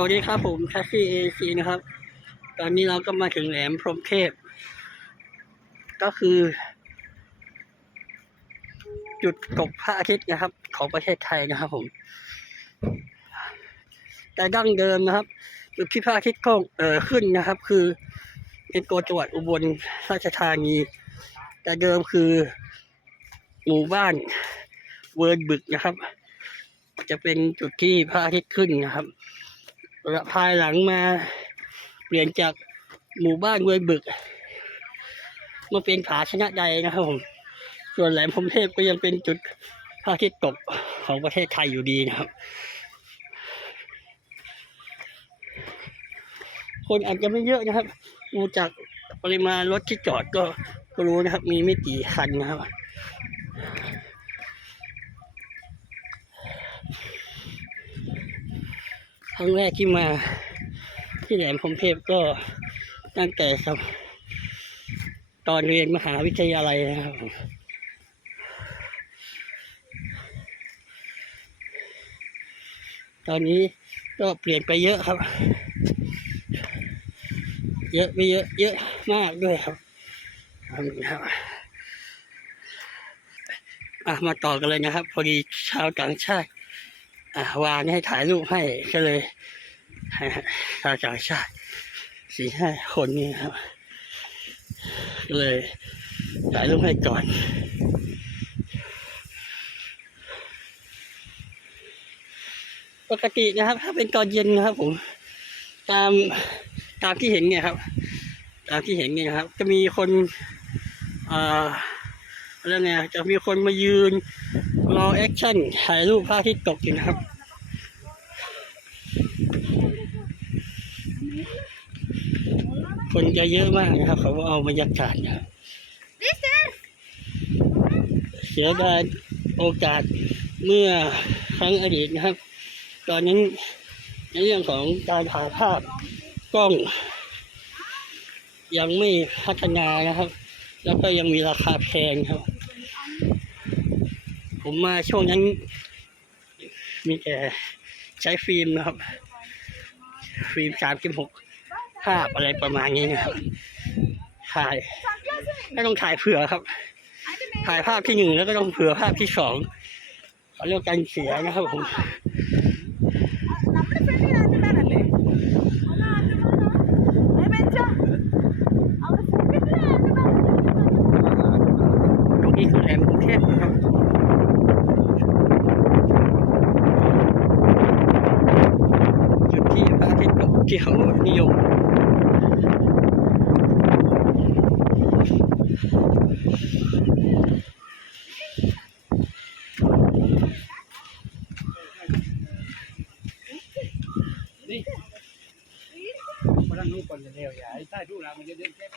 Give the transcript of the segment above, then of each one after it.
สวัสดีครับผมแท็กซี่เอซีนะครับ ตอนนี้เราก็มาถึงแหลมพรหมเทพ ก็คือ จุดตกพระอาทิตย์นะครับ ของประเทศไทยนะครับผม แต่ดั้งเดิมนะครับ จุดที่พระอาทิตย์ก็เออขึ้นนะครับ คือเป็นตัวจังหวัดอุบลราชธานี แต่เดิมคือ หมู่บ้านเวิร์นบึกนะครับ จะเป็นจุดที่พระอาทิตย์ขึ้นนะครับ ภายหลังมาเปลี่ยนจากหมู่บ้านเวยบึกมาเป็นผาชนะใดนะครับผม ส่วนแหลมพรมเทพก็ยังเป็นจุดพระอาทิตย์ตกของประเทศไทยอยู่ดีนะครับ คนอาจจะไม่เยอะนะครับ ดูจากปริมาณรถที่จอดก็ก็รู้นะครับ มีไม่กี่คันนะครับ ครั้งแรกที่มาที่แหลมพมเทพก็ตั้งแต่ตอนเรียนมหาวิทยาลัยนะครับตอนนี้ก็เปลี่ยนไปเยอะครับ เยอะไม่เยอะ เยอะมากด้วยครับครับอะมาต่อกันเลยนะครับ พอดีชาวต่างชาติ วางให้ถ่ายรูปให้ก็เลยชาวต่างชาติสี่ห้าคนนี่ครับ ก็เลยถ่ายรูปให้ก่อนปกตินะครับ ถ้าเป็นตอนเย็นนะครับผม ตามตามที่เห็นเนี่ยครับ ตามที่เห็นเนี่ยครับ จะมีคนอ่อเรื่องไงจะมีคนมายืน รอแอคชั่นถ่ายรูปพระอาทิตย์ตกอยู่นะครับ คนจะเยอะมากนะครับ เขาเอาบรรยากาศนะครับเสียดายโอกาสเมื่อครั้งอดีตนะครับ ตอนนั้นในเรื่องของการถ่ายภาพกล้อง ยังไม่พัฒนานะครับ แล้วก็ยังมีราคาแพงครับ ผมมาช่วงนั้น มีแต่ใช้ฟิล์มนะครับ ฟิล์มสามสิบหกภาพอะไรประมาณนี้นะครับ ถ่ายก็ต้องถ่ายเผื่อครับ ถ่ายภาพที่หนึ่งแล้วก็ต้องเผื่อภาพที่สองเขาเรียกการเสียนะครับผม ตรงนี้คือแหลมกรุงเทพนะครับ จุดที่พระอา ทิตย์ตกที่เขานิยมคนนั้นรู้คนเร็วอย่าให้ใต้ดูเรามันจะเดินแค่ไป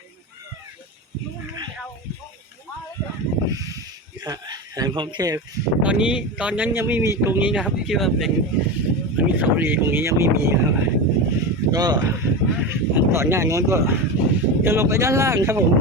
แหลมพรหมเทพตอนนี้ตอนนั้นยังไม่มีตรงนี้นะครับที่ว่าเป็นอนุสาวรีตรงนี้ยังไม่มีครับ ก็ก่อนหน้านู้นก็จะลงไปด้านล่างครับผม